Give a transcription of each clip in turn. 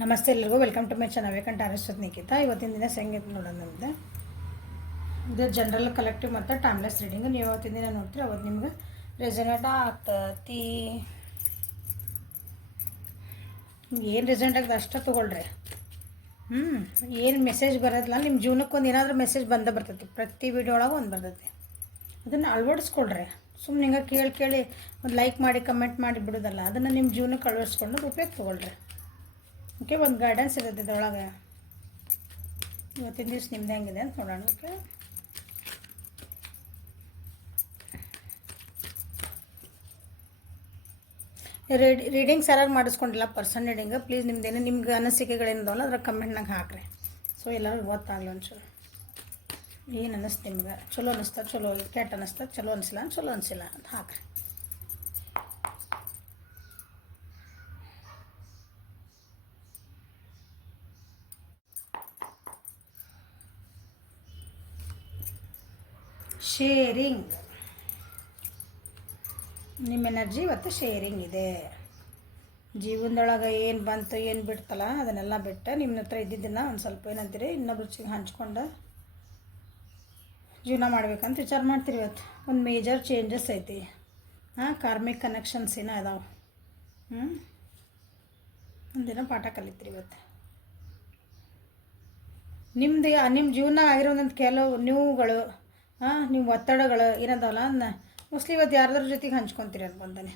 ನಮಸ್ತೆ ಎಲ್ಲರಿಗೂ welcome to my channel ವೇಕಂಠ ಅರಸ್ವತ್ ನಿಖಿತ. ಇವತ್ತಿನ ದಿನ ಸಂಗೀತ ನೋಡೋಣ ನಮ್ದು. ಇದು ಜನರಲ್ ಕಲೆಕ್ಟಿವ್ ಮತ್ತು ಟೈಮ್ಲೆಸ್ ರೀಡಿಂಗು. ನೀವು ಇವತ್ತಿನ ದಿನ ನೋಡ್ತೀರಿ ಅವತ್ತು ನಿಮ್ಗೆ ರೆಸನೇಟ್ ಆಗ್ತತಿ. ಏನು ರೆಸನೇಟ್ ಆಗ್ತದೆ ಅಷ್ಟೇ ತೊಗೊಳ್ರಿ. ಏನು ಮೆಸೇಜ್ ಬರೋದಿಲ್ಲ, ನಿಮ್ಮ ಜೀವನಕ್ಕೆ ಒಂದು ಏನಾದರೂ ಮೆಸೇಜ್ ಬಂದೇ ಬರ್ತೈತಿ. ಪ್ರತಿ ವಿಡಿಯೋ ಒಳಗೆ ಒಂದು ಬರ್ತೈತಿ. ಅದನ್ನು ಅಳವಡಿಸ್ಕೊಳ್ರಿ. ಸುಮ್ಮನೆ ಹಿಂಗೆ ಕೇಳಿ ಒಂದು ಲೈಕ್ ಮಾಡಿ ಕಮೆಂಟ್ ಮಾಡಿ ಬಿಡೋದಲ್ಲ, ಅದನ್ನು ನಿಮ್ಮ ಜೀವನಕ್ಕೆ ಅಳವಡಿಸ್ಕೊಂಡು ಉಪಯೋಗ ತೊಗೊಳ್ರಿ. ಓಕೆ, ಒಂದು ಗೈಡೆನ್ಸ್ ಇರುತ್ತೆ ಇದರೊಳಗೆ. ಇವತ್ತಿನ ದಿವಸ ನಿಮ್ದು ಹೆಂಗಿದೆ ಅಂತ ನೋಡೋಣ. ಓಕೆ, ರೀಡಿಂಗ್ಸ್ ಯಾರು ಮಾಡಿಸ್ಕೊಂಡಿಲ್ಲ ಪರ್ಸನ್ ರೀಡಿಂಗ್, ಪ್ಲೀಸ್ ನಿಮ್ದೇನು ನಿಮ್ಗೆ ಅನಿಸಿಕೆಗಳೇನಿದಾವಲ್ಲ ಅದ್ರ ಕಮೆಂಟ್ನಾಗ ಹಾಕ್ರಿ. ಸೊ ಎಲ್ಲರಿಗೂ ಗೊತ್ತಾಗಲಿ ಒಂಚೂರು ಏನು ಅನ್ನಿಸ್ತು ನಿಮ್ಗೆ. ಚಲೋ ಅನ್ನಿಸ್ತಾ, ಚಲೋ ಕೆಟ್ಟ ಅನ್ನಿಸ್ತಾ, ಚಲೋ ಅನಿಸಿಲ್ಲ ಚಲೋ ಅನಿಸಿಲ್ಲ ಅಂತ ಹಾಕ್ರಿ. ಶೇರಿಂಗ್, ನಿಮ್ಮ ಎನರ್ಜಿ ಇವತ್ತು ಶೇರಿಂಗ್ ಇದೆ. ಜೀವನದೊಳಗೆ ಏನು ಬಂತು ಏನು ಬಿಡ್ತಲ್ಲ ಅದನ್ನೆಲ್ಲ ಬಿಟ್ಟು ನಿಮ್ಮ ಹತ್ರ ಇದ್ದಿದ್ದನ್ನು ಒಂದು ಸ್ವಲ್ಪ ಏನಂತೀರಿ ಇನ್ನೊಬ್ರಿಗೆ ಹಂಚ್ಕೊಂಡು ಜೀವನ ಮಾಡ್ಬೇಕಂತ ವಿಚಾರ ಮಾಡ್ತೀರಿ. ಇವತ್ತು ಒಂದು ಮೇಜರ್ ಚೇಂಜಸ್ ಐತಿ. ಕಾರ್ಮಿಕ್ ಕನೆಕ್ಷನ್ಸ್ ಏನೋ ಅದಾವೆ. ಒಂದಿನ ಪಾಠ ಕಲಿತೀರಿ ಇವತ್ತು. ನಿಮ್ಮ ಜೀವನ ಆಗಿರೋದಂತ ಕೆಲವು ನೋವುಗಳು, ನೀವು ಒತ್ತಡಗಳು ಏನದಾವಲ್ಲ ಅದನ್ನ ಮೋಸ್ಟ್ಲಿ ಇವತ್ತು ಯಾರ್ದಾರ ಜೊತೆಗೆ ಹಂಚ್ಕೊತೀರಿ ಅನ್ಕೊಂತಾನೆ.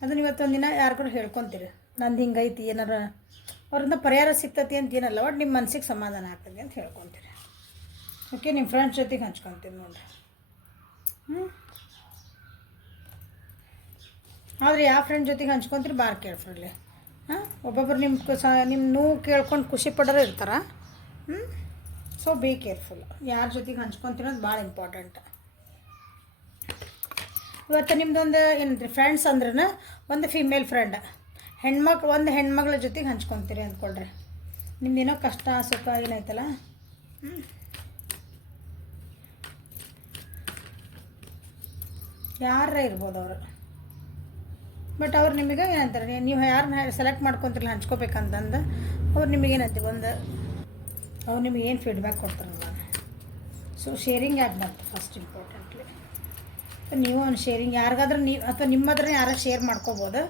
ಅದನ್ನ ಇವತ್ತೊಂದಿನ ಯಾರು ಕೂಡ ಹೇಳ್ಕೊತೀರಿ, ನಂದು ಹಿಂಗೈತಿ ಏನಾರ ಅವ್ರಿಂದ ಪರಿಹಾರ ಸಿಗ್ತತಿ ಅಂತ ಏನಲ್ಲ, ಒಟ್ಟು ನಿಮ್ಮ ಮನಸ್ಸಿಗೆ ಸಮಾಧಾನ ಆಗ್ತದೆ ಅಂತ ಹೇಳ್ಕೊತೀರಿ. ಓಕೆ, ನಿಮ್ಮ ಫ್ರೆಂಡ್ಸ್ ಜೊತೆಗೆ ಹಂಚ್ಕೊತೀರಿ ನೋಡಿರಿ. ಆದರೆ ಯಾವ ಫ್ರೆಂಡ್ ಜೊತೆಗೆ ಹಂಚ್ಕೊತೀರಿ ಬಾರ್ ಕೇಳ್ಫ್ರಲ್ಲಿ. ಒಬ್ಬೊಬ್ರು ನಿಮ್ಮ ನೋವು ಕೇಳ್ಕೊಂಡು ಖುಷಿ ಪಡೋರು ಇರ್ತಾರೆ. ಸೊ ಬಿ ಕೇರ್ಫುಲ್, ಯಾರ ಜೊತೆಗೆ ಹಂಚ್ಕೊತೀನೋದು ಭಾಳ ಇಂಪಾರ್ಟೆಂಟ್. ಇವತ್ತು ನಿಮ್ದೊಂದು ಏನಂತೀರಿ ಫ್ರೆಂಡ್ಸ್ ಅಂದ್ರೆ ಒಂದು ಫಿಮೇಲ್ ಫ್ರೆಂಡ್, ಒಂದು ಹೆಣ್ಮಗಳ ಜೊತೆಗೆ ಹಂಚ್ಕೊತೀರಿ ಅಂದ್ಕೊಳ್ರಿ. ನಿಮ್ದೇನೋ ಕಷ್ಟ ಸುಖ ಏನೈತಲ್ಲ, ಯಾರ ಇರ್ಬೋದು ಅವರು. ಬಟ್ ಅವ್ರು ನಿಮಗೆ ಏನಂತಾರೆ, ನೀವು ಯಾರನ್ನ ಸೆಲೆಕ್ಟ್ ಮಾಡ್ಕೊತಿರಲ್ಲ ಹಂಚ್ಕೋಬೇಕಂತಂದು ಅವ್ರು ನಿಮಗೇನಂತೀವಿ ಅವ್ರು ನಿಮಗೆ ಏನು ಫೀಡ್ಬ್ಯಾಕ್ ಕೊಡ್ತಾರಲ್ಲ. ಸೊ ಶೇರಿಂಗ್ ಯಾಕೆ ಬಂತು ಫಸ್ಟ್ ಇಂಪಾರ್ಟೆಂಟ್ಲಿ. ನೀವು ಒಂದು ಶೇರಿಂಗ್ ಯಾರಿಗಾದ್ರೂ ನೀವು ಅಥವಾ ನಿಮ್ಮ ಹತ್ರ ಯಾರು ಶೇರ್ ಮಾಡ್ಕೋಬೋದು,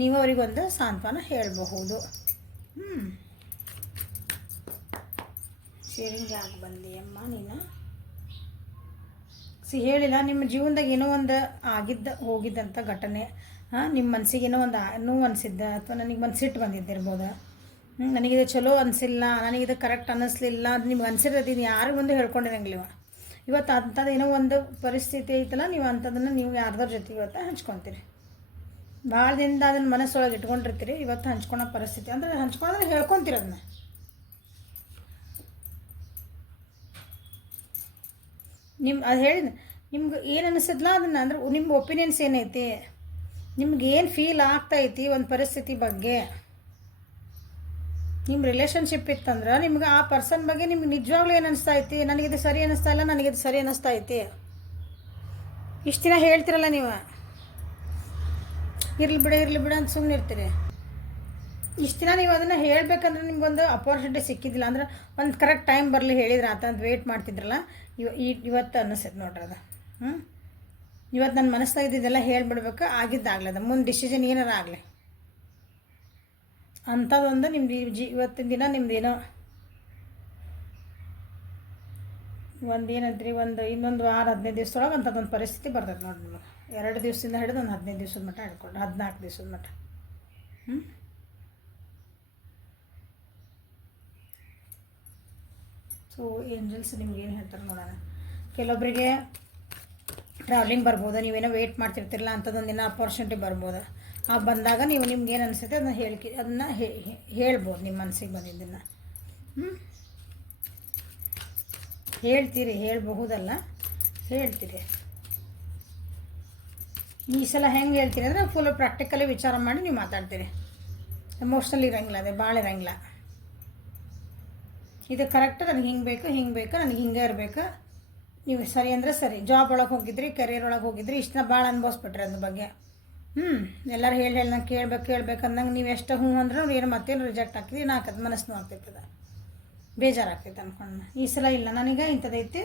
ನೀವು ಅವರಿಗೊಂದು ಸಾಂತ್ವನ ಹೇಳಬಹುದು. ಶೇರಿಂಗ್ ಯಾಕೆ ಬಂದಿ ಅಮ್ಮ ನೀನು ಹೇಳಿಲ್ಲ. ನಿಮ್ಮ ಜೀವನದಾಗ ಏನೋ ಒಂದು ಹೋಗಿದ್ದಂಥ ಘಟನೆ, ನಿಮ್ಮ ಮನಸ್ಸಿಗೆ ಏನೋ ಒಂದು ನೋವು ಅನಿಸಿದ್ದ ಅಥವಾ ನನಗೆ ಒಂದು ಸಿಟ್ಟು ಬಂದಿದ್ದಿರ್ಬೋದು. ನನಗಿದು ಚಲೋ ಅನಿಸಿಲ್ಲ, ನನಗಿದು ಕರೆಕ್ಟ್ ಅನ್ನಿಸ್ಲಿಲ್ಲ ಅದು ನಿಮ್ಗೆ ಅನಿಸಿರೋದು ಯಾರಿಗೂ ಒಂದು ಹೇಳ್ಕೊಂಡಿರಂಗಿಲ್ಲ. ಇವತ್ತು ಅಂಥದ್ದು ಏನೋ ಒಂದು ಪರಿಸ್ಥಿತಿ ಐತಲ್ಲ, ನೀವು ಅಂಥದನ್ನು ನೀವು ಯಾರ್ದಾರ ಜೊತೆಗೆ ಇವತ್ತು ಹಂಚ್ಕೊತೀರಿ. ಭಾಳ ದಿನದ ಅದನ್ನು ಮನಸ್ಸೊಳಗೆ ಇಟ್ಕೊಂಡಿರ್ತೀರಿ. ಇವತ್ತು ಹಂಚ್ಕೊಳೋ ಪರಿಸ್ಥಿತಿ ಅಂದರೆ ಹಂಚ್ಕೊಂಡ್ರೆ ಹೇಳ್ಕೊತೀರಿ ಅದನ್ನ. ಅದು ಹೇಳಿದ ನಿಮ್ಗೆ ಏನು ಅನಿಸಿದ್ಲ ಅದನ್ನು ಅಂದ್ರೆ ನಿಮ್ಮ ಒಪಿನಿಯನ್ಸ್ ಏನೈತಿ, ನಿಮ್ಗೆ ಏನು ಫೀಲ್ ಆಗ್ತೈತಿ ಒಂದು ಪರಿಸ್ಥಿತಿ ಬಗ್ಗೆ. ನಿಮ್ಮ ರಿಲೇಷನ್ಶಿಪ್ ಇತ್ತಂದ್ರೆ ನಿಮ್ಗೆ ಆ ಪರ್ಸನ್ ಬಗ್ಗೆ ನಿಮ್ಗೆ ನಿಜವಾಗ್ಲೂ ಏನು ಅನಿಸ್ತಾ ಐತಿ, ನನಗಿದು ಸರಿ ಅನ್ನಿಸ್ತಾ ಇಲ್ಲ, ನನಗಿದು ಸರಿ ಅನ್ನಿಸ್ತಾ ಐತಿ. ಇಷ್ಟು ದಿನ ಹೇಳ್ತಿರಲ್ಲ ನೀವು, ಇರಲಿ ಬಿಡ ಅಂತ ಸುಮ್ಮನೆ ಇರ್ತೀರಿ. ಇಷ್ಟು ದಿನ ನೀವು ಅದನ್ನು ಹೇಳಬೇಕಂದ್ರೆ ನಿಮ್ಗೊಂದು ಅಪಾರ್ಚುನಿಟಿ ಸಿಕ್ಕಿದ್ದಿಲ್ಲ ಅಂದ್ರೆ ಒಂದು ಕರೆಕ್ಟ್ ಟೈಮ್ ಬರಲಿ ಹೇಳಿದ್ರೆ ಅಂತ ವೆಯ್ಟ್ ಮಾಡ್ತಿದ್ರಲ್ಲ. ಇವತ್ತು ಅನ್ನಿಸ್ತೈತೆ ನೋಡ್ರಿ ಅದು. ಇವತ್ತು ನನ್ನ ಮನಸ್ಸಾಗ ಇದ್ದಿದ್ದೆಲ್ಲ ಹೇಳಿಬಿಡ್ಬೇಕು, ಆಗಿದ್ದಾಗ್ಲದ ಮುಂದೆ ಡಿಸಿಷನ್ ಏನಾರ ಆಗಲಿ ಅಂಥದ್ದೊಂದು ನಿಮ್ದು ಇವತ್ತಿನ ದಿನ ನಿಮ್ದೇನೋ ಏನಂತೀರಿ ಇನ್ನೊಂದು 6-15 ದಿವಸದೊಳಗೆ ಅಂಥದ್ದೊಂದು ಪರಿಸ್ಥಿತಿ ಬರ್ತೈತೆ ನೋಡಿರಿ ನಿಮಗೆ. 2 ದಿವಸದಿಂದ ಹಿಡಿದು ಒಂದು 15 ದಿವಸದ ಮಟ್ಟ ಹಿಡ್ಕೊಂಡು 14 ದಿವಸದ ಮಟ್ಟ. ಸೊ ಏಂಜಲ್ಸ್ ನಿಮ್ಗೆ ಏನು ಹೇಳ್ತಾರೆ ನೋಡೋಣ. ಕೆಲವೊಬ್ಬರಿಗೆ ಟ್ರಾವೆಲಿಂಗ್ ಬರ್ಬೋದು, ನೀವೇನೋ ವೆಯ್ಟ್ ಮಾಡ್ತಿರ್ತಿರಲ್ಲ ಅಂಥದ್ದೊಂದು ದಿನ ಅಪಾರ್ಚುನಿಟಿ ಬರ್ಬೋದು. ಬಂದಾಗ ನೀವು ನಿಮ್ಗೆ ಏನು ಅನಿಸುತ್ತೆ ಅದನ್ನು ಹೇಳ್ಬೋದು. ನಿಮ್ಮ ಮನಸ್ಸಿಗೆ ಬಂದಿದ್ದನ್ನು ಹೇಳ್ತೀರಿ, ಹೇಳಬಹುದಲ್ಲ ಹೇಳ್ತೀರಿ. ಈ ಸಲ ಹೆಂಗೆ ಹೇಳ್ತೀರಿ ಅಂದರೆ ಫುಲ್ ಪ್ರಾಕ್ಟಿಕಲಿ ವಿಚಾರ ಮಾಡಿ ನೀವು ಮಾತಾಡ್ತೀರಿ. ಎಮೋಷ್ನಲ್ ಇರೋಂಗಿಲ್ಲ, ಅದೇ ಭಾಳ ಇರೋಂಗಿಲ್ಲ. ಇದು ಕರೆಕ್ಟ್, ನನಗೆ ಹಿಂಗೆ ಬೇಕು ನನಗೆ ಹಿಂಗೆ ಇರಬೇಕು. ನೀವು ಸರಿ ಅಂದರೆ ಸರಿ. ಜಾಬ್ ಒಳಗೆ ಹೋಗಿದ್ರಿ, ಕೆರಿಯರ್ ಒಳಗೆ ಹೋಗಿದ್ರಿ, ಇಷ್ಟನ್ನ ಭಾಳ ಅನುಭವಿಸ್ಬಿಟ್ರಿ ಅದ್ರ ಬಗ್ಗೆ. ಎಲ್ಲರೂ ಹೇಳಿ ನಂಗೆ ಕೇಳ್ಬೇಕು ಅಂದಂಗೆ ನೀವು ಎಷ್ಟು ಹ್ಞೂ ಅಂದ್ರೆ ಅವ್ರು ಏನು ಮತ್ತೇನು ರಿಜೆಕ್ಟ್ ಆಗ್ತಿದೆ ನಾಲ್ಕದು ಮನಸ್ಸು ಆಗ್ತೈತದ ಬೇಜಾರಾಗ್ತೈತೆ ಅಂದ್ಕೊಂಡು ಈ ಸಲ ಇಲ್ಲ ನನಗೆ ಇಂಥದೈತಿ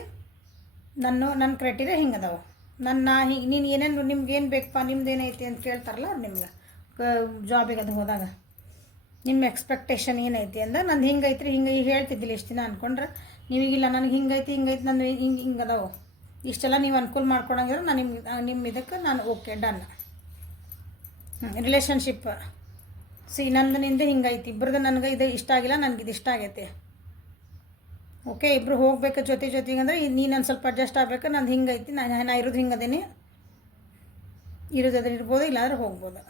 ನನ್ನ ಕ್ರೈಟೀರಿಯಾ ಹಿಂಗೆ ಅದಾವೆ ಹಿಂಗೆ ನೀನು ಏನೇನು ನಿಮ್ಗೆ ಏನು ಬೇಕಪ್ಪ ನಿಮ್ದು ಏನೈತಿ ಅಂತ ಕೇಳ್ತಾರಲ್ಲ ಅವ್ರು ನಿಮ್ಗೆ ಜಾಬಿಗೆ ಅದು ಹೋದಾಗ ನಿಮ್ಮ ಎಕ್ಸ್ಪೆಕ್ಟೇಷನ್ ಏನೈತಿ ಅಂದ್ರೆ ನಂದು ಹಿಂಗೈತ್ರಿ ಹಿಂಗೆ ಈಗ ಹೇಳ್ತಿದ್ದಿಲ್ಲ ಇಷ್ಟು ದಿನ ಅಂದ್ಕೊಂಡ್ರೆ ನೀವೀಗಿಲ್ಲ ನನಗೆ ಹಿಂಗೈತಿ ನನ್ನ ಹಿಂಗೆ ಅದಾವೆ ಇಷ್ಟೆಲ್ಲ ನೀವು ಅನುಕೂಲ ಮಾಡ್ಕೊಳಂಗಿದ್ರೆ ನಾನು ನಿಮ್ಮ ಇದಕ್ಕೆ ನಾನು ಓಕೆ ಡನ್. ರಿಲೇಷನ್ಶಿಪ್ ನಂದು ನಿಂದು ಹಿಂಗೈತಿ ಇಬ್ಬರದ್ದು ನನಗೆ ಇದು ಇಷ್ಟ ಆಗಿಲ್ಲ ನನಗೆ ಇದು ಇಷ್ಟ ಆಗೈತಿ ಓಕೆ ಇಬ್ಬರು ಹೋಗ್ಬೇಕು ಜೊತೆಗೆ ಅಂದರೆ ನೀನು ನಾನು ಸ್ವಲ್ಪ ಅಡ್ಜಸ್ಟ್ ಆಗಬೇಕು ನಂದು ಹಿಂಗೈತಿ ನಾ ಇರೋದು ಹಿಂಗೆ ಅದೇನಿ ಇರೋದಾದ್ರೆ ಇರ್ಬೋದು ಇಲ್ಲಾಂದ್ರೆ ಹೋಗ್ಬೋದು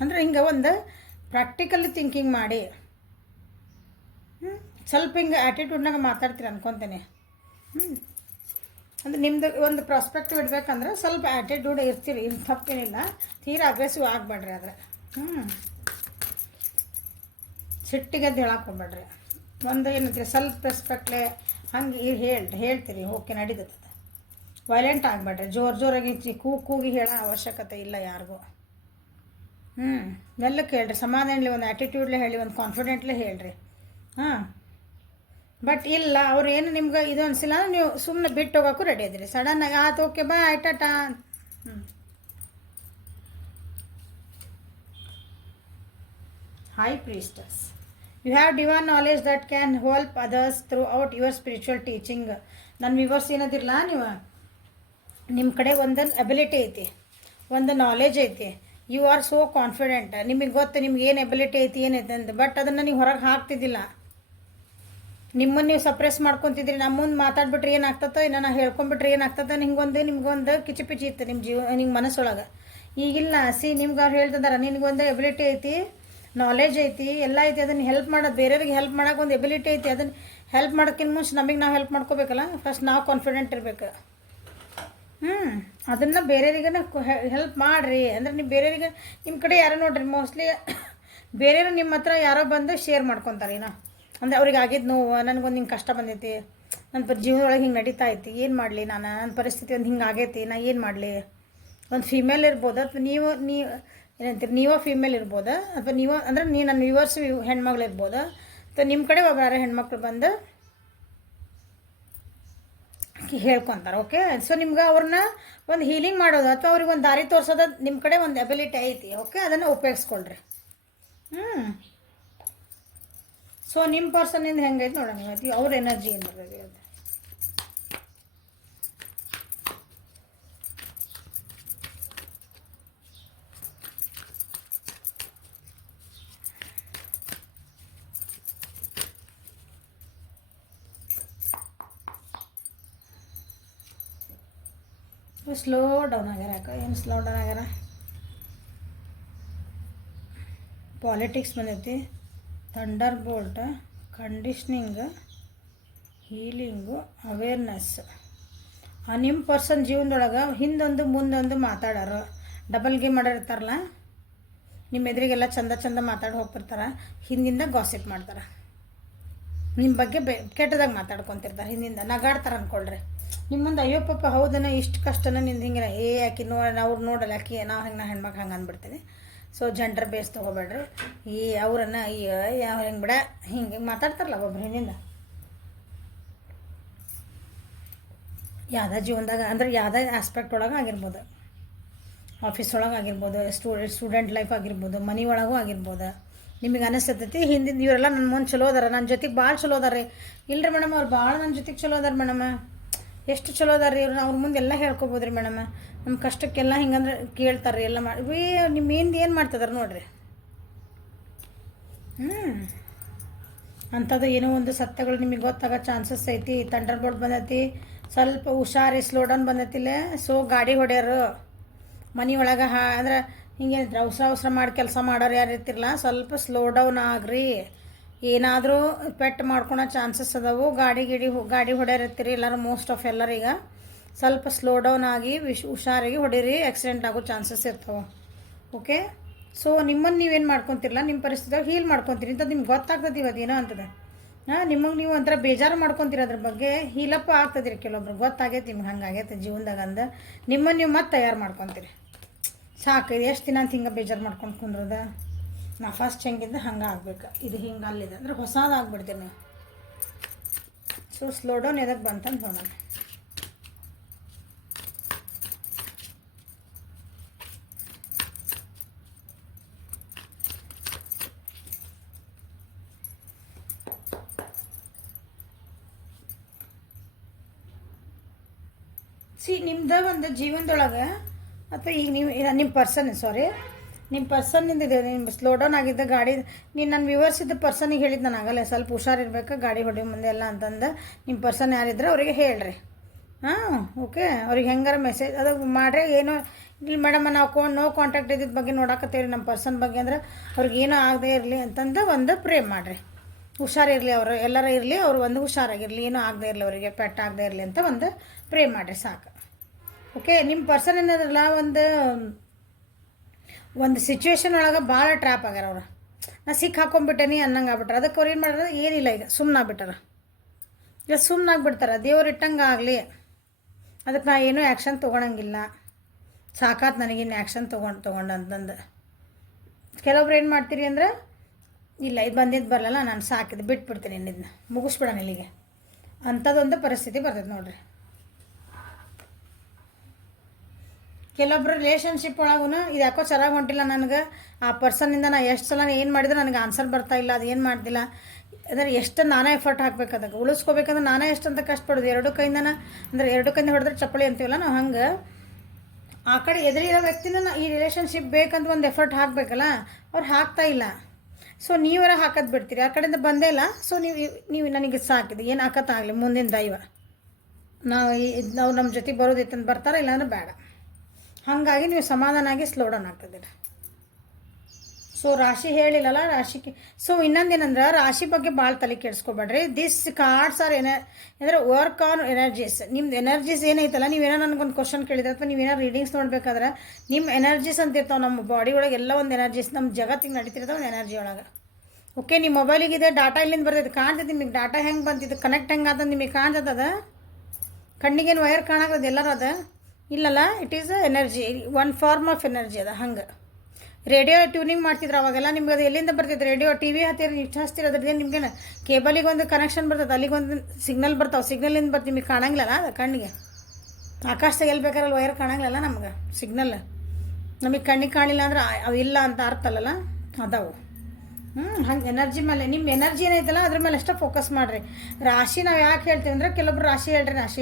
ಅಂದರೆ ಹಿಂಗೆ ಒಂದು ಪ್ರಾಕ್ಟಿಕಲಿ ಥಿಂಕಿಂಗ್ ಮಾಡಿ ಸ್ವಲ್ಪ ಹಿಂಗೆ ಆ್ಯಟಿಟ್ಯೂಡ್ನಾಗ ಮಾತಾಡ್ತೀರಿ ಅನ್ಕೊತೇನೆ ಅಂದರೆ ನಿಮ್ಮದು ಒಂದು ಪ್ರಾಸ್ಪೆಕ್ಟಿವ್ ಇಡಬೇಕಂದ್ರೆ ಸ್ವಲ್ಪ ಆ್ಯಟಿಟ್ಯೂಡ್ ಇರ್ತೀರಿ ಇಲ್ಲಿ ತಪ್ಪೇನಿಲ್ಲ ತೀರಾ ಅಗ್ರೆಸಿವ್ ಆಗಬೇಡ್ರಿ ಆದರೆ ಸಿಟ್ಟಿಗೆ ಅದು ಹೇಳಕ್ಕೆ ಹೋಗ್ಬೇಡ್ರಿ ಒಂದು ಏನಂತೀರಿ ಸ್ವಲ್ಪ ರೆಸ್ಪೆಕ್ಟ್ಲೆ ಹಂಗೆ ಹೇಳ್ತೀರಿ ಓಕೆ ನಡೀತದೆ ವೈಲೆಂಟ್ ಆಗಬೇಡ್ರಿ ಜೋರಾಗಿ ಕೂಗಿ ಹೇಳೋ ಅವಶ್ಯಕತೆ ಇಲ್ಲ ಯಾರಿಗೂ ಎಲ್ಲಕ್ಕೆ ಹೇಳ್ರಿ ಸಮಾಧಾನಲಿ ಒಂದು ಆ್ಯಟಿಟ್ಯೂಡ್ಲೆ ಹೇಳಿ ಒಂದು ಕಾನ್ಫಿಡೆಂಟ್ಲೆ ಹೇಳ್ರಿ ಬಟ್ ಇಲ್ಲ ಅವ್ರು ಏನು ನಿಮ್ಗೆ ಇದು ಅನಿಸಿಲ್ಲ ನೀವು ಸುಮ್ಮನೆ ಬಿಟ್ಟು ಹೋಗೋಕ್ಕೂ ರೆಡಿ ಇದ್ದೀರಿ ಸಡನ್ನಾಗಿ ಆಯ್ತು ಓಕೆ ಬಾ ಆಯ್ತಾಟ High Priestess. You have divine knowledge that can help others throughout your spiritual teaching. ನನ್ನ ವಿವರ್ಸ್ ಏನದಿರಲ್ಲ ನೀವು ನಿಮ್ಮ ಕಡೆ ಒಂದು ಎಬಿಲಿಟಿ ಐತಿ ಒಂದು ನಾಲೆಜ್ ಐತಿ ಯು ಆರ್ ಸೋ ಕಾನ್ಫಿಡೆಂಟ್ ನಿಮಗೆ ಗೊತ್ತು ನಿಮ್ಗೆ ಏನು ಎಬಿಲಿಟಿ ಐತಿ ಏನೈತೆ ಅಂತ ಬಟ್ ಅದನ್ನು ನೀವು ಹೊರಗೆ ಹಾಕ್ತಿದ್ದಿಲ್ಲ ನಿಮ್ಮನ್ನು ನೀವು ಸಪ್ರೆಸ್ ಮಾಡ್ಕೊತಿದ್ರಿ ನಮ್ಮ ಮುಂದೆ ಮಾತಾಡ್ಬಿಟ್ರೆ ಏನಾಗ್ತತೋ ಇನ್ನು ನಾ ಹೇಳ್ಕೊಂಬಿಟ್ರೆ ಏನಾಗ್ತತೋ ನಿಮ್ಗೊಂದು ಕಿಚಿಪಿಚಿ ಇತ್ತು ನಿಮ್ಮ ಮನಸ್ಸೊಳಗೆ ಈಗಿಲ್ಲ ನಿಮ್ಗೆ ಅವ್ರು ಹೇಳ್ತಿದಾರೆ ನಿನಗೊಂದು ಎಬಿಲಿಟಿ ಐತಿ ನಾಲೆಜ್ ಐತಿ ಎಲ್ಲ ಐತಿ ಅದನ್ನು ಹೆಲ್ಪ್ ಮಾಡೋದು ಬೇರೆಯವ್ರಿಗೆ ಹೆಲ್ಪ್ ಮಾಡೋಕೆ ಒಂದು ಎಬಿಲಿಟಿ ಐತಿ ಅದನ್ನು ಹೆಲ್ಪ್ ಮಾಡೋಕ್ಕಿಂತ ಮುಂಚೆ ನಮಗೆ ನಾವು ಹೆಲ್ಪ್ ಮಾಡ್ಕೋಬೇಕಲ್ಲ ಫಸ್ಟ್ ನಾವು ಕಾನ್ಫಿಡೆಂಟ್ ಇರಬೇಕು ಅದನ್ನು ಬೇರೆಯವ್ರಿಗೆ ಹೆಲ್ಪ್ ಮಾಡಿರಿ ಅಂದ್ರೆ ನೀವು ಬೇರೆಯವ್ರಿಗೆ ನಿಮ್ಮ ಕಡೆ ಯಾರೋ ನೋಡ್ರಿ ಮೋಸ್ಟ್ಲಿ ಬೇರೆಯವರು ನಿಮ್ಮ ಹತ್ರ ಯಾರೋ ಬಂದು ಶೇರ್ ಮಾಡ್ಕೊತಾರೆ ಅಂದರೆ ಅವ್ರಿಗೆ ಆಗಿದ್ದು ನೋವು ನನಗೊಂದು ಹಿಂಗೆ ಕಷ್ಟ ಬಂದೈತಿ ನನ್ನ ಜೀವನದೊಳಗೆ ಹಿಂಗೆ ನಡೀತಾ ಐತಿ ಏನು ಮಾಡಲಿ ನನ್ನ ಪರಿಸ್ಥಿತಿ ಒಂದು ಹಿಂಗೆ ಆಗೈತಿ ನಾ ಏನು ಮಾಡಲಿ ಒಂದು ಫೀಮೇಲ್ ಇರ್ಬೋದು ಅಥವಾ ನೀವು ಏನಂತೀರಿ ನೀವೋ ಫೀಮೇಲ್ ಇರ್ಬೋದಾ ಅಥವಾ ನೀವು ಅಂದರೆ ನನ್ನ ವ್ಯೂವರ್ಸ್ ಹೆಣ್ಮಕ್ಳು ಇರ್ಬೋದಾ ಅಥವಾ ನಿಮ್ಮ ಕಡೆ ಒಬ್ಬರು ಹೆಣ್ಮಕ್ಳು ಬಂದು ಹೇಳ್ಕೊತಾರೆ ಓಕೆ ಸೊ ನಿಮ್ಗೆ ಅವ್ರನ್ನ ಒಂದು ಹೀಲಿಂಗ್ ಮಾಡೋದು ಅಥವಾ ಅವ್ರಿಗೆ ಒಂದು ದಾರಿ ತೋರಿಸೋದು ನಿಮ್ಮ ಕಡೆ ಒಂದು ಎಬಿಲಿಟಿ ಐತಿ ಓಕೆ ಅದನ್ನು ಉಪಯೋಗಿಸ್ಕೊಳ್ರಿ ಸೊ ನಿಮ್ಮ ಪರ್ಸನಿಂದ ಹೆಂಗೈತೆ ನೋಡೋಣ ಇವತ್ತು ಅವ್ರ ಎನರ್ಜಿ ಏನು ಬರ್ತದೆ ಅದು ಸ್ಲೋ ಡೌನ್ ಆಗ್ಯಾರ ಏನು ಸ್ಲೋ ಡೌನ್ ಆಗ್ಯಾರ ಪಾಲಿಟಿಕ್ಸ್ ಬಂದೈತಿ thunder bolt conditioning healing awareness ನಿಮ್ಮ ಪರ್ಸನ್ ಜೀವನದೊಳಗೆ ಹಿಂದೊಂದು ಮುಂದೊಂದು ಮಾತಾಡೋರು ಡಬಲ್ ಗೇಮ್ ಮಾಡಿರ್ತಾರಲ್ಲ ನಿಮ್ಮ ಎದುರಿಗೆಲ್ಲ ಚಂದ ಮಾತಾಡಿ ಹೋಗ್ತಿರ್ತಾರೆ ಹಿಂದಿಂದ ಗಾಸಿಪ್ ಮಾಡ್ತಾರೆ ನಿಮ್ಮ ಬಗ್ಗೆ ಕೆಟ್ಟದಾಗ ಮಾತಾಡ್ಕೊತಿರ್ತಾರೆ ಹಿಂದಿಂದ ನಗಾಡ್ತಾರೆ ಅಂದ್ಕೊಳ್ರಿ ನಿಮ್ಮ ಮುಂದೆ ಅಯ್ಯೋ ಪಾಪ ಹೌದನ ಇಷ್ಟು ಕಷ್ಟನ ನಿಂದು ಹಿಂಗೆ ಆಕಿ ಅವ್ರು ನೋಡಲ್ಲ ಆಕಿ ನಾವು ನಾ ಹೆಣ್ಮಕ್ಳು ಹಂಗೆ ಅಂದ್ಬಿಡ್ತೀನಿ ಸೊ ಜೆಂಡರ್ ಬೇಸ್ ತೊಗೊಬೇಡ್ರಿ ಅವರನ್ನು ಯಾವ ಹೆಂಗೆ ಬಿಡ ಹಿಂಗೆ ಮಾತಾಡ್ತಾರಲ್ಲ ಒಬ್ರು ಹಿಂದಿಂದ ಯಾವುದೇ ಜೀವನದಾಗ ಅಂದ್ರೆ ಯಾವುದೇ ಆಸ್ಪೆಕ್ಟ್ ಒಳಗೆ ಆಗಿರ್ಬೋದು ಆಫೀಸ್ ಒಳಗೆ ಆಗಿರ್ಬೋದು ಸ್ಟೂಡೆಂಟ್ ಲೈಫ್ ಆಗಿರ್ಬೋದು ಮನೆ ಒಳಗೂ ಆಗಿರ್ಬೋದು ನಿಮಗೆ ಅನಿಸ್ತೈತಿ ಹಿಂದಿನ ಇವರೆಲ್ಲ ನನ್ನ ಮುಂದೆ ಚಲೋ ಅದಾರ ನನ್ನ ಜೊತೆಗೆ ಭಾಳ ಚಲೋ ಅದಾರ ರೀ ಇಲ್ಲರಿ ಮೇಡಮ್ ಅವ್ರು ಭಾಳ ನನ್ನ ಜೊತೆಗೆ ಚಲೋ ಅದಾರ ಮೇಡಮ ಎಷ್ಟು ಚಲೋ ಅದಾರ ರೀ ಇವ್ರು ಅವ್ರ ಮುಂದೆ ಎಲ್ಲ ಹೇಳ್ಕೊಬೋದು ರೀ ಮೇಡಮ ನಮ್ಮ ಕಷ್ಟಕ್ಕೆಲ್ಲ ಹಿಂಗಂದ್ರೆ ಕೇಳ್ತಾರೆ ರೀ ಎಲ್ಲ ಮಾಡಿ ನಿಮ್ಮ ಏನು ಮಾಡ್ತಿದಾರೆ ನೋಡಿರಿ ಅಂಥದ್ದು ಏನೋ ಒಂದು ಸತ್ಯಗಳು ನಿಮಗೆ ಗೊತ್ತಾಗೋ ಚಾನ್ಸಸ್ ಐತಿ ಥಂಡರ್ ಬೋಲ್ಟ್ ಬಂದೈತಿ ಸ್ವಲ್ಪ ಹುಷಾರಿ ಸ್ಲೋ ಡೌನ್ ಬಂದೈತಿಲ್ಲ ಸೊ ಗಾಡಿ ಹೊಡ್ಯಾರು ಮನೆ ಒಳಗೆ ಅಂದ್ರೆ ಹಿಂಗೇನಿದ್ರೆ ಅವಸರ ಮಾಡಿ ಕೆಲಸ ಮಾಡೋರು ಯಾರು ಇರ್ತಿರಲ್ಲ ಸ್ವಲ್ಪ ಸ್ಲೋ ಡೌನ್ ಆಗ್ರಿ ಏನಾದರೂ ಪೆಟ್ಟು ಮಾಡ್ಕೊಳೋ ಚಾನ್ಸಸ್ ಅದಾವು ಗಾಡಿ ಹೊಡ್ಯಾರಿರ್ತೀರಿ ಎಲ್ಲರೂ ಮೋಸ್ಟ್ ಆಫ್ ಎಲ್ಲರೀಗ ಸ್ವಲ್ಪ ಸ್ಲೋ ಡೌನ್ ಆಗಿ ಹುಷಾರಾಗಿ ಹೊಡೀರಿ ಆಕ್ಸಿಡೆಂಟ್ ಆಗೋ ಚಾನ್ಸಸ್ ಇರ್ತಾವೆ ಓಕೆ ಸೊ ನಿಮ್ಮನ್ನು ನೀವೇನು ಮಾಡ್ಕೊತಿರಲ್ಲ ನಿಮ್ಮ ಪರಿಸ್ಥಿತಿ ಹೀಲ್ ಮಾಡ್ಕೊತೀರಿ ಅಂತ ನಿಮ್ಗೆ ಗೊತ್ತಾಗ್ತದೆ ಇವತ್ತು ಏನೋ ಅಂತದೆ ನಿಮಗೆ ನೀವು ಒಂಥರ ಬೇಜಾರು ಮಾಡ್ಕೊತೀರಿ ಅದ್ರ ಬಗ್ಗೆ ಹೀಲಪ್ಪ ಆಗ್ತದಿರಿ ಕೆಲವೊಬ್ರು ಗೊತ್ತಾಗೈತೆ ನಿಮ್ಗೆ ಹಂಗಾಗೈತೆ ಜೀವನದಾಗ ಅಂದ ನಿಮ್ಮನ್ನು ನೀವು ಮತ್ತೆ ತಯಾರು ಮಾಡ್ಕೊತೀರಿ ಸಾಕು. ಇದು ಎಷ್ಟು ದಿನ ಅಂತ ಹಿಂಗೆ ಬೇಜಾರು ಮಾಡ್ಕೊಂಡು ಕುಂದ್ರದ. ನಾ ಫಸ್ಟ್ ಹೆಂಗಿದ್ದೆ ಹಂಗೆ ಆಗ್ಬೇಕು. ಇದು ಹಿಂಗೆ ಅಲ್ಲಿದೆ ಅಂದರೆ ಹೊಸದಾಗ್ಬಿಡ್ತೀನಿ ನೀವು. ಸೊ ಸ್ಲೋ ಡೌನ್ ಎದಕ್ಕೆ ಬಂತಂದು ನೋಡೋಣ. ನಿಮ್ದು ಒಂದು ಜೀವನದೊಳಗೆ ಅಥವಾ ಈಗ ನೀವು ನಿಮ್ಮ ನಿಮ್ಮ ಪರ್ಸನ್ನಿಂದ ಇದೆ. ನಿಮ್ಮ ಸ್ಲೋ ಡೌನ್ ಆಗಿದ್ದ ಗಾಡಿ ನೀನು ನನ್ನ ವಿವರಿಸಿದ ಪರ್ಸನಿಗೆ ಹೇಳಿದ್ದು ನಾನು ಆಗಲ್ಲ, ಸ್ವಲ್ಪ ಹುಷಾರಿರ್ಬೇಕು ಗಾಡಿ ಹೊಡೆಯೋ ಮುಂದೆ ಎಲ್ಲ ಅಂತಂದು. ನಿಮ್ಮ ಪರ್ಸನ್ ಯಾರಿದ್ರೆ ಅವರಿಗೆ ಹೇಳ್ರಿ. ಹಾಂ ಓಕೆ, ಅವ್ರಿಗೆ ಹೆಂಗಾರ ಮೆಸೇಜ್ ಅದು ಮಾಡ್ರೆ. ಏನೋ ಇಲ್ಲಿ ಮೇಡಮ್ ನಾವು ನೋ ಕಾಂಟ್ಯಾಕ್ಟ್ ಇದ್ದಿದ್ದ ಬಗ್ಗೆ ನೋಡಕತ್ತೇವ್ರಿ ನಮ್ಮ ಪರ್ಸನ್ ಬಗ್ಗೆ, ಅಂದ್ರೆ ಅವ್ರಿಗೆ ಏನೋ ಆಗದೆ ಇರಲಿ ಅಂತಂದು ಒಂದು ಪ್ರೇ ಮಾಡಿರಿ. ಹುಷಾರಿರಲಿ, ಅವರು ಎಲ್ಲರ ಇರಲಿ, ಅವರು ಒಂದು ಹುಷಾರಾಗಿರಲಿ, ಏನೂ ಆಗದೆ ಇರಲಿ, ಅವರಿಗೆ ಪೆಟ್ ಆಗದೆ ಇರಲಿ ಅಂತ ಒಂದು ಪ್ರೇ ಮಾಡಿರಿ ಸಾಕು. ಓಕೆ, ನಿಮ್ಮ ಪರ್ಸನ್ ಏನಾದ್ರಲ್ಲ ಒಂದು ಸಿಚುವೇಶನ್ ಒಳಗೆ ಭಾಳ ಟ್ರ್ಯಾಪ್ ಆಗ್ಯಾರ ಅವ್ರು. ನಾ ಸಿಕ್ಕ ಹಾಕೊಂಡ್ಬಿಟ್ಟೇನಿ ಅನ್ನಂಗೆ ಆಗ್ಬಿಟ್ರೆ ಅದಕ್ಕೆ ಅವ್ರು ಏನು ಮಾಡ್ಯಾರ, ಏನಿಲ್ಲ ಈಗ ಸುಮ್ಮನಾಗ್ಬಿಟ್ಟಾರ. ಈಗ ಸುಮ್ಮನಾಗ್ಬಿಡ್ತಾರೆ. ದೇವ್ರು ಇಟ್ಟಂಗೆ ಆಗಲಿ, ಅದಕ್ಕೆ ನಾ ಏನೂ ಆ್ಯಕ್ಷನ್ ತೊಗೊಳಂಗಿಲ್ಲ, ಸಾಕಾತ್ ನನಗಿನ್ನು ಆ್ಯಕ್ಷನ್ ತೊಗೊಂಡು ಅಂತಂದು. ಕೆಲವೊಬ್ರು ಏನು ಮಾಡ್ತೀರಿ ಅಂದ್ರೆ, ಇಲ್ಲ ಇದು ಬಂದಿದ್ದು ಬರಲ್ಲ, ನಾನು ಸಾಕಿದ್ದು ಬಿಟ್ಬಿಡ್ತೀನಿ, ಇದನ್ನ ಮುಗಿಸ್ಬಿಡೋಣ ಇಲ್ಲಿಗೆ ಅಂಥದ್ದೊಂದು ಪರಿಸ್ಥಿತಿ ಬರ್ತೈತೆ ನೋಡ್ರಿ. ಕೆಲವೊಬ್ರು ರಿಲೇಷನ್ಶಿಪ್ ಒಳಗೂ ಇದು ಯಾಕೋ ಚೆನ್ನಾಗಿ ಹೊಂಟಿಲ್ಲ ನನಗೆ, ಆ ಪರ್ಸನ್ನಿಂದ ನಾನು ಎಷ್ಟು ಸಲ ಏನು ಮಾಡಿದ್ರೆ ನನಗೆ ಆನ್ಸರ್ ಬರ್ತಾ ಇಲ್ಲ, ಅದು ಏನು ಮಾಡ್ತಿಲ್ಲ ಅಂದರೆ ಎಷ್ಟು ನಾನೇ ಎಫರ್ಟ್ ಹಾಕ್ಬೇಕು, ಅದಕ್ಕೆ ಉಳಿಸ್ಕೋಬೇಕಂದ್ರೆ ನಾನೇ ಎಷ್ಟು ಅಂತ ಕಷ್ಟಪಡೋದು. ಎರಡು ಕೈಯಿಂದನ ಅಂದರೆ ಎರಡು ಕೈಯಿಂದ ಹೊಡೆದ್ರೆ ಚಪ್ಪಳಿ ಅಂತೀವಲ್ಲ ನಾವು, ಹಂಗೆ ಆ ಕಡೆ ಎದುರಿರೋ ವ್ಯಕ್ತಿನ ಈ ರಿಲೇಷನ್ಶಿಪ್ ಬೇಕಂತ ಒಂದು ಎಫರ್ಟ್ ಹಾಕಬೇಕಲ್ಲ, ಅವ್ರು ಹಾಕ್ತಾ ಇಲ್ಲ. ಸೊ ನೀವರ ಹಾಕೋದು ಬಿಡ್ತೀರಿ, ಆ ಕಡೆಯಿಂದ ಬಂದೇ ಇಲ್ಲ. ಸೊ ನೀವು ನನಗೆ ಸಾಕಿದೆ, ಏನು ಹಾಕತ್ತಾಗಲಿ ಮುಂದಿನ ದೈವ, ನಾವು ನಮ್ಮ ಜೊತೆ ಬರೋದಿತ್ತಂತ ಬರ್ತಾರ, ಇಲ್ಲಾಂದ್ರೆ ಬೇಡ. ಹಾಗಾಗಿ ನೀವು ಸಮಾಧಾನಾಗಿ ಸ್ಲೋ ಡೌನ್ ಆಗ್ತದಿರ. ಸೊ ರಾಶಿ ಹೇಳಿಲ್ಲಲ್ಲ, ರಾಶಿಗೆ ಸೊ ಇನ್ನೊಂದೇನಂದ್ರೆ ರಾಶಿ ಬಗ್ಗೆ ಭಾಳ ತಲೆ ಕೆಡಿಸ್ಕೊಬೇಡ್ರಿ. ದಿಸ್ ಕಾರ್ಡ್ಸ್ ಆರ್ ಅಂದರೆ ವರ್ಕ್ ಆನ್ ಎನರ್ಜೀಸ್. ನಿಮ್ದು ಎನರ್ಜೀಸ್ ಏನೈತಲ್ಲ, ನೀವೇನೋ ನನಗೊಂದು ಕ್ವಶನ್ ಕೇಳಿದ್ರೆ ಅಥವಾ ನೀವೇನೋ ರೀಡಿಂಗ್ಸ್ ನೋಡ್ಬೇಕಾದ್ರೆ ನಿಮ್ಮ ಎನರ್ಜೀಸ್ ಅಂತ ಇರ್ತಾವೆ. ನಮ್ಮ ಬಾಡಿ ಒಳಗೆ ಎಲ್ಲ ಒಂದು ಎನರ್ಜೀಸ್, ನಮ್ಮ ಜಗತ್ತಿಗೆ ನಡೀತಿರ್ತಾವೆ ಒಂದು ಎನರ್ಜಿ ಒಳಗೆ. ಓಕೆ, ನಿಮ್ಮ ಮೊಬೈಲಿಗಿದೆ ಡಾಟಾ ಇಲ್ಲಿಂದ ಬರ್ತೈತೆ, ಕಾಣ್ತೈತೆ ನಿಮಗೆ ಡಾಟಾ ಹೆಂಗೆ ಬಂತಿದ್ದು, ಕನೆಕ್ಟ್ ಹೆಂಗೆ ಆತದ ನಿಮಗೆ ಕಾಣ್ತದ. ಕಣ್ಣಿಗೇನು ವೈರ್ ಕಾಣಾಕದ ಎಲ್ಲರ ಅದ ಇಲ್ಲಲ್ಲ, it is energy, one form of energy ಅದ. ಹಂಗೆ ರೇಡಿಯೋ ಟ್ಯೂನಿಂಗ್ ಮಾಡ್ತಿದ್ರು ಅವಾಗೆಲ್ಲ, ನಿಮ್ಗೆ ಅದು ಎಲ್ಲಿಂದ ಬರ್ತೈತೆ, ರೇಡಿಯೋ ಟಿ ವಿ ಹತ್ತಿರ ಇಷ್ಟು ಹಚ್ತಿರ, ಅದ್ರದ್ದು ನಿಮ್ಗೇನು ಕೇಬಲಿಗೆ ಒಂದು ಕನೆಕ್ಷನ್ ಬರ್ತದೆ, ಅಲ್ಲಿಗೊಂದು ಸಿಗ್ನಲ್ ಬರ್ತಾವೆ, ಸಿಗ್ನಲಿಂದ ಬರ್ತೀವಿ, ನಿಮಗೆ ಕಾಣಂಗಿಲ್ಲಲ್ಲ ಅದು ಕಣ್ಣಿಗೆ. ಆಕಾಶದಾಗ ಎಲ್ಲಿ ಬೇಕಾರಲ್ಲಿ ವೈರ್ ಕಾಣಂಗಿಲ್ಲಲ್ಲ ನಮ್ಗೆ ಸಿಗ್ನಲ್, ನಮಗೆ ಕಣ್ಣಿಗೆ ಕಾಣಿಲ್ಲ ಅಂದ್ರೆ ಅವು ಇಲ್ಲ ಅಂತ ಅರ್ಥ ಅಲ್ಲಲ್ಲ, ಅದಾವು. ಹಂಗೆ ಎನರ್ಜಿ ಮೇಲೆ, ನಿಮ್ಮ ಎನರ್ಜಿ ಏನೈತಲ್ಲ ಅದ್ರ ಮೇಲೆ ಅಷ್ಟೇ ಫೋಕಸ್ ಮಾಡಿರಿ. ರಾಶಿ ನಾವು ಯಾಕೆ ಹೇಳ್ತೀವಿ ಅಂದ್ರೆ, ಕೆಲವೊಬ್ರು ರಾಶಿ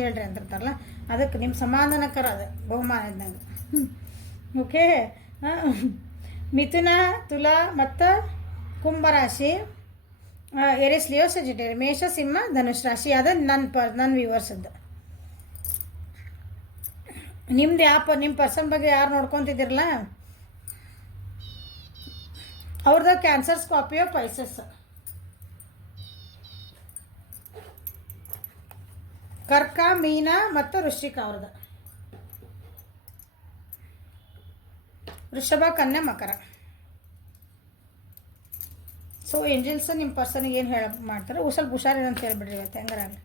ಹೇಳ್ರಿ ಅಂತಿರ್ತಾರಲ್ಲ, ಅದಕ್ಕೆ ನಿಮ್ಮ ಸಮಾಧಾನಕರ ಅದು ಬಹುಮಾನ ಇದ್ದಂಗೆ. ಓಕೆ, ಮಿಥುನ, ತುಲಾ ಮತ್ತು ಕುಂಭರಾಶಿ, ಏರಿಸ್, ಲಿಯೋ, ಸಜಿಟೇರಿಯಸ್, ಮೇಷ, ಸಿಂಹ, ಧನುಷ್ ರಾಶಿ. ಅದು ನನ್ನ ವ್ಯೂವರ್ಸದ್ದು. ನಿಮ್ದು ನಿಮ್ಮ ಪರ್ಸನ್ ಬಗ್ಗೆ ಯಾರು ನೋಡ್ಕೊತಿದ್ದೀರಲ್ಲ ಅವ್ರದ್ದು ಕ್ಯಾನ್ಸರ್, ಸ್ಕಾರ್ಪಿಯೋ, ಪೈಸಸ್, ಕರ್ಕ, ಮೀನ ಮತ್ತು ವೃಶ್ಚಿಕ ಅವ್ರದ್ದು, ವೃಷಭ, ಕನ್ಯಾ, ಮಕರ. ಸೊ ಏಂಜಲ್ಸ್ ನಿಮ್ಮ ಪರ್ಸನಿಗೆ ಏನು ಮಾಡ್ತಾರೆ, ಸ್ವಲ್ಪ ಹುಷಾರಿದೆ ಅಂತ ಹೇಳ್ಬಿಡ್ರಿ ಇವತ್ತು ಹೆಂಗಾರಾಗಲಿ.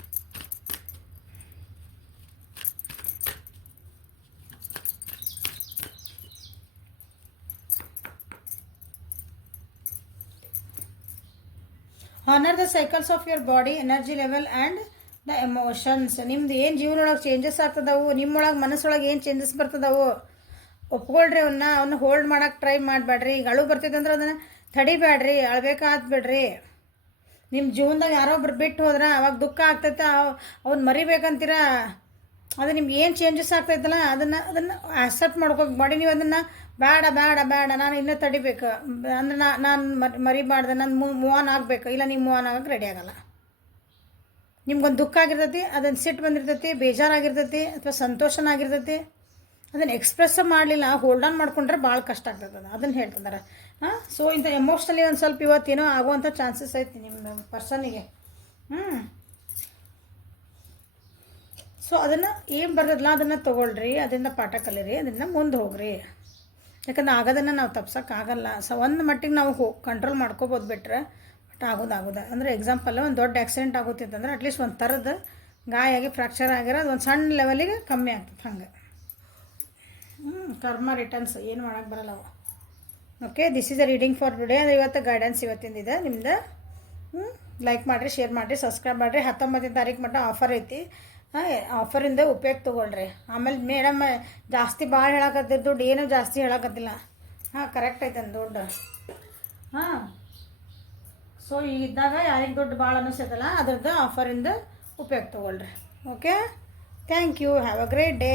Honour the cycles of your body, energy level and the emotions. ನಿಮ್ದು ಏನು ಜೀವನೊಳಗೆ ಚೇಂಜಸ್ ಆಗ್ತದವು, ನಿಮ್ಮೊಳಗೆ ಮನಸ್ಸೊಳಗೆ ಏನು ಚೇಂಜಸ್ ಬರ್ತದವು, ಒಪ್ಕೊಳ್ರಿ. ಅವನ್ನ ಹೋಲ್ಡ್ ಮಾಡೋಕೆ ಟ್ರೈ ಮಾಡಬೇಡ್ರಿ. ಈಗ ಅಳು ಬರ್ತಿದೆ ಅಂದ್ರೆ ಅದನ್ನು ತಡಿಬೇಡ್ರಿ, ಅಳ್ಬೇಕಾದ್ಬಿಡ್ರಿ. ನಿಮ್ಮ ಜೀವನದಾಗ ಯಾರೊಬ್ರು ಬಿಟ್ಟು ಹೋದ್ರೆ ಅವಾಗ ದುಃಖ ಆಗ್ತೈತೆ, ಅವ್ನು ಮರಿಬೇಕಂತೀರ. ಅದು ನಿಮ್ಗೆ ಏನು ಚೇಂಜಸ್ ಆಗ್ತೈತಲ್ಲ ಅದನ್ನು ಆಕ್ಸೆಪ್ಟ್ ಮಾಡ್ಕೋಬೇಕು ಮಾಡಿ. ನೀವು ಅದನ್ನು ಬೇಡ ನಾನು ಇನ್ನೂ ತಡಿಬೇಕು ಅಂದ್ರೆ ನಾನು ಮರಿಬಾರ್ದು, ನಾನು ಮೂವ್ ಆನ್ ಆಗಬೇಕು. ಇಲ್ಲ, ನೀವು ಮೂವ್ ಆನ್ ಆಗೋಕ್ಕೆ ರೆಡಿ ಆಗೋಲ್ಲ. ನಿಮ್ಗೊಂದು ದುಃಖ ಆಗಿರ್ತೈತಿ, ಅದನ್ನು ಸಿಟ್ಟು ಬಂದಿರ್ತೈತಿ, ಬೇಜಾರಾಗಿರ್ತೈತಿ ಅಥವಾ ಸಂತೋಷನಾಗಿರ್ತೈತಿ. ಅದನ್ನು ಎಕ್ಸ್ಪ್ರೆಸ್ ಮಾಡಲಿಲ್ಲ, ಹೋಲ್ಡ್ ಆನ್ ಮಾಡ್ಕೊಂಡ್ರೆ ಭಾಳ ಕಷ್ಟ ಆಗ್ತದೆ. ಅದನ್ನು ಹೇಳ್ತಿದ್ದಾರೆ. ಸೊ ಇಂಥ ಎಮೋಷ್ನಲಿ ಒಂದು ಸ್ವಲ್ಪ ಇವತ್ತೇನೋ ಆಗುವಂಥ ಚಾನ್ಸಸ್ ಐತಿ ನಿಮ್ಮ ಪರ್ಸನಿಗೆ. ಸೊ ಅದನ್ನು ಏನು ಬರ್ತದಲ್ಲ ಅದನ್ನು ತೊಗೊಳ್ರಿ, ಅದರಿಂದ ಪಾಠ ಕಲೀರಿ, ಅದನ್ನು ಮುಂದೆ ಹೋಗ್ರಿ. ಯಾಕಂದ್ರೆ ಆಗೋದನ್ನು ನಾವು ತಪ್ಸೋಕ್ಕಾಗಲ್ಲ. ಸೊ ಒಂದು ಮಟ್ಟಿಗೆ ನಾವು ಕಂಟ್ರೋಲ್ ಮಾಡ್ಕೋಬೋದು ಬಿಟ್ರೆ, ಬಟ್ ಆಗೋದು ಅಂದರೆ ಎಕ್ಸಾಂಪಲ್ ಒಂದು ದೊಡ್ಡ ಆಕ್ಸಿಡೆಂಟ್ ಆಗುತ್ತಿತ್ತಂದ್ರೆ ಅಟ್ಲೀಸ್ಟ್ ಒಂದು ಥರದ ಗಾಯ ಆಗಿ ಫ್ರ್ಯಾಕ್ಚರ್ ಆಗಿರೋ ಅದು ಒಂದು ಸಣ್ಣ ಲೆವೆಲಿಗೆ ಕಮ್ಮಿ ಆಗ್ತದೆ. ಹಂಗೆ ಕರ್ಮ ರಿಟರ್ನ್ಸ್ ಏನು ಮಾಡೋಕ್ಕೆ ಬರಲ್ಲ ಅವು. Okay, this is a reading for today. ಅಂದರೆ ಇವತ್ತು ಗೈಡೆನ್ಸ್ ಇವತ್ತಿಂದಿದೆ ನಿಮ್ದು. ಲೈಕ್ ಮಾಡಿರಿ, ಶೇರ್ ಮಾಡಿರಿ, ಸಬ್ಸ್ಕ್ರೈಬ್ ಮಾಡಿರಿ. 19ನೇ ತಾರೀಕು ಮಟ್ಟ ಆಫರ್ ಐತಿ. ಆಫರಿಂದ ಉಪಯೋಗ ತೊಗೊಳ್ರಿ. ಆಮೇಲೆ ಮೇಡಮ್ ಜಾಸ್ತಿ ಭಾಳ ಹೇಳಕತ್ತಿದ್ದು ದುಡ್ಡು ಏನೂ ಜಾಸ್ತಿ ಹೇಳಕತ್ತಿಲ್ಲ. ಕರೆಕ್ಟ್ ಐತೆ ದುಡ್ಡು. ಸೊ ಈಗ ಇದ್ದಾಗ ಯಾರಿಗೆ ದುಡ್ಡು ಭಾಳ ಅನ್ನಿಸ್ತೈತಲ್ಲ ಅದ್ರದ್ದು ಆಫರಿಂದ ಉಪಯೋಗ ತೊಗೊಳ್ರಿ. Okay, thank you. Have a great day.